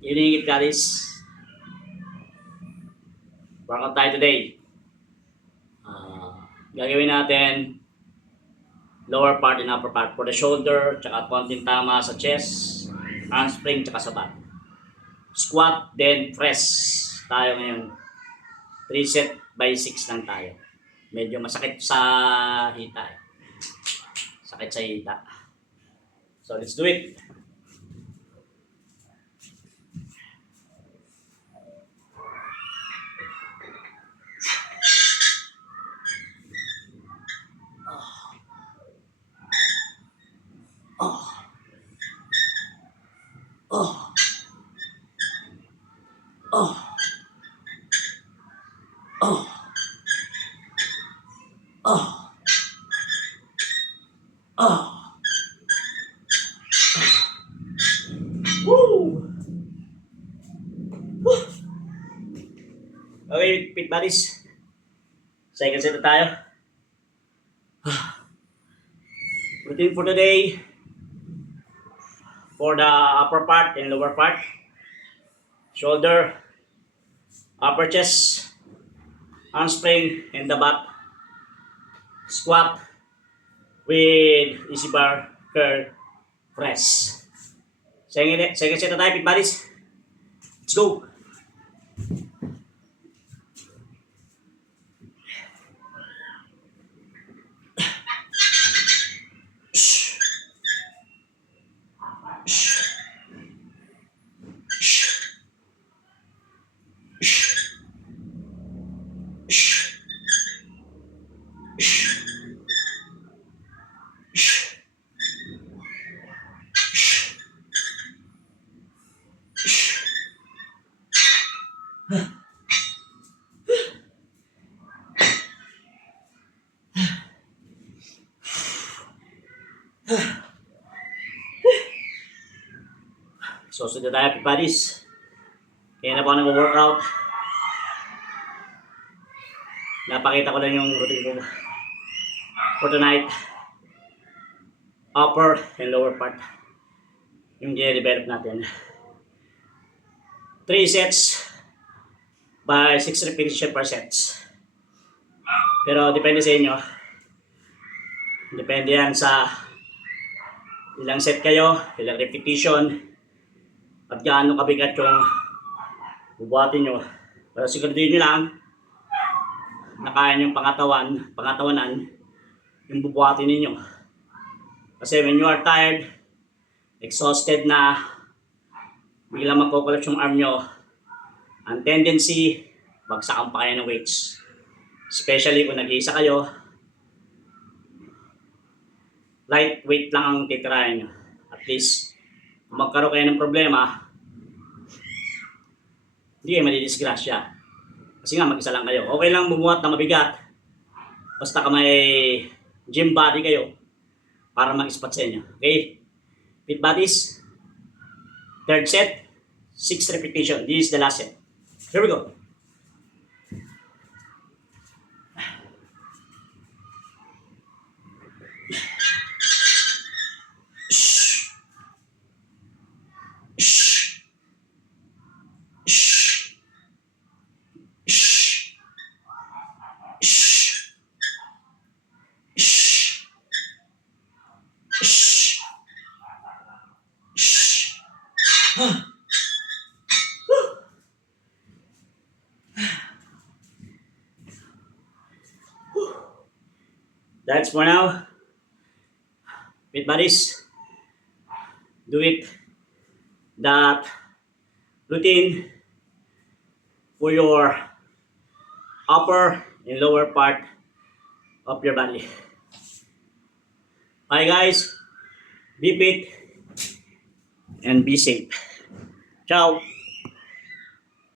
Evening, guys. Workout tayo today. Gagawin natin lower part and upper part for the shoulder, tsaka konting tama sa chest, handspring, tsaka sa back. Squat, then press tayo ngayon. 3 set by 6 lang tayo. Medyo masakit sa hita. Sakit sa hita. So, let's do it. Oh. Oh. Oh. Oh. Oh. Oh. Woo! Woo! Okay, pit buddies. Second set na tayo. Routine for today. For the upper part and lower part. Shoulder, upper chest, handspring, and the back. Squat with easy bar, curl, press. Second set na tayo, pit buddies. Let's go. So, sunod tayo, pit buddies. Kaya na po ako nag-workout. Napakita ko lang yung routine ko for tonight. Upper and lower part. Yung i-develop natin. 3 sets by 6 repetition per sets. Pero depende sa inyo. Depende yan sa ilang set kayo, ilang repetition, at gaano kabigat yung bubuhatin nyo. Pero siguraduhin nyo lang na kaya yung pangatawanan yung bubuhatin ninyo. Kasi when you are tired, exhausted na, biglang magkukulat yung arm nyo, ang tendency, bagsakan pa kayo ng weights. Especially kung nag-iisa kayo, light weight lang ang titirahin nyo. At least, kung magkaroon kayo ng problema, hindi kayo madidisgrasya. Kasi nga, mag-isa lang kayo. Okay lang bumuhat na mabigat, basta ka may gym body kayo, para mag-spot sa inyo. Okay? Pit buddies, third set, 6 repetition. This is the last set. Here we go. That's for now. Pit buddies, do it. That routine for your upper and lower part of your body. Bye guys. Be fit and be safe. Ciao.